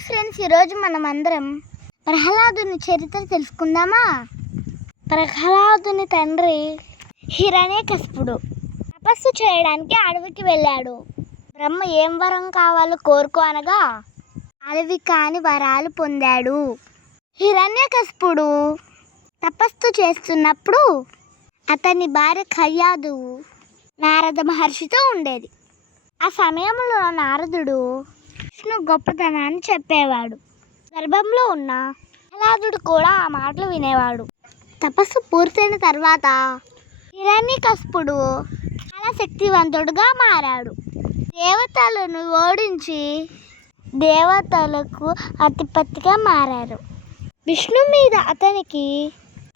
Hi friends, ఈరోజు మనం అందరం ప్రహ్లాదుని చరిత్ర తెలుసుకుందామా. ప్రహ్లాదుని తండ్రి హిరణ్యకశిపుడు తపస్సు చేయడానికి అడవికి వెళ్ళాడు. బ్రహ్మ ఏం వరం కావాలో కోరుకో అనగా అడవి కాని వరాలు పొందాడు. హిరణ్యకశిపుడు తపస్సు చేస్తున్నప్పుడు అతని భార్య కయ్యాదు నారద మహర్షితో ఉండేది. ఆ సమయంలో నారదుడు విష్ణు గొప్పతనాన్ని చెప్పేవాడు. గర్భంలో ఉన్న ప్రహ్లాదుడు కూడా ఆ మాటలు వినేవాడు. తపస్సు పూర్తయిన తర్వాత హిరణ్యకశిపుడు చాలా శక్తివంతుడుగా మారాడు. దేవతలను ఓడించి దేవతలకు అధిపతిగా మారారు. విష్ణు మీద అతనికి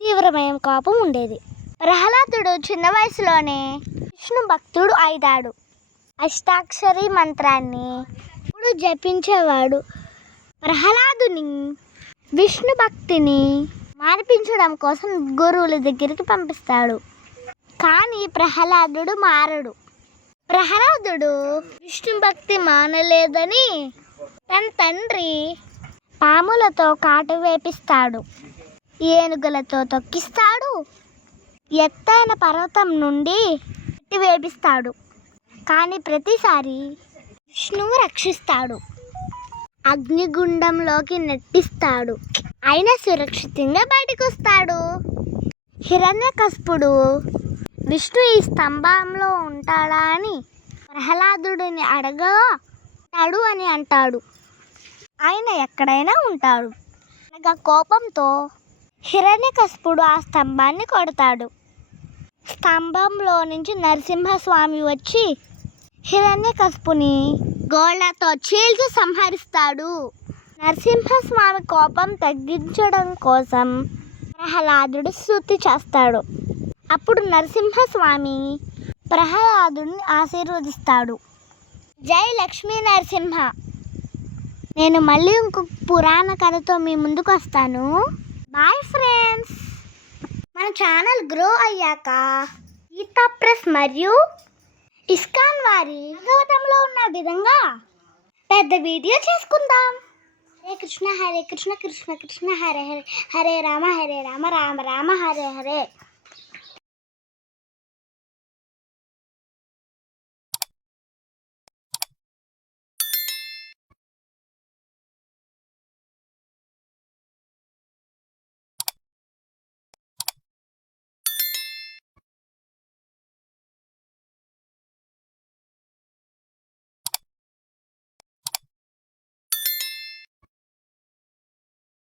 తీవ్రమైన కోపం ఉండేది. ప్రహ్లాదుడు చిన్న వయసులోనే విష్ణు భక్తుడు అయ్యాడు. అష్టాక్షరి మంత్రాన్ని ఇప్పుడు జపించేవాడు. ప్రహ్లాదుని విష్ణు భక్తిని మాన్పించడం కోసం గురువుల దగ్గరికి పంపిస్తాడు. కానీ ప్రహ్లాదుడు మారడు. ప్రహ్లాదుడు విష్ణు భక్తి మానలేదని తన తండ్రి పాములతో కాటు వేపిస్తాడు, ఏనుగులతో తొక్కిస్తాడు, ఎత్తైన పర్వతం నుండి వేపిస్తాడు. కానీ ప్రతిసారి విష్ణువు రక్షిస్తాడు, అగ్నిగుండంలోకి నెట్టిస్తాడు. అయినా సురక్షితంగా బయటకు వస్తాడు. హిరణ్యకశిపుడు విష్ణు ఈ స్తంభంలో ఉంటాడా అని ప్రహ్లాదుడిని అడగడు అని అంటాడు. ఆయన ఎక్కడైనా ఉంటాడు అనగా కోపంతో హిరణ్యకశిపుడు ఆ స్తంభాన్ని కొడతాడు. స్తంభంలో నుంచి నరసింహస్వామి వచ్చి హిరణ్యకశిపుని గోళ్లతో చీల్చి సంహరిస్తాడు. నరసింహస్వామి కోపం తగ్గించడం కోసం ప్రహ్లాదుడు స్తుతి చేస్తాడు. అప్పుడు నరసింహస్వామి ప్రహ్లాదుని ఆశీర్వదిస్తాడు. జై లక్ష్మీ నరసింహ. నేను మళ్ళీ ఇంకొక పురాణ కథతో మీ ముందుకు వస్తాను. Bye friends. మన ఛానల్ గ్రో అయ్యాక గీతా ప్రెస్ మరియు ఇస్కాన్ వారి భాగవతంలో ఉన్న విధంగా పెద్ద వీడియో చేసుకుందాం. హరే కృష్ణ కృష్ణ కృష్ణ హరే హరే, హరే రామ రామ రామ హరే హరే.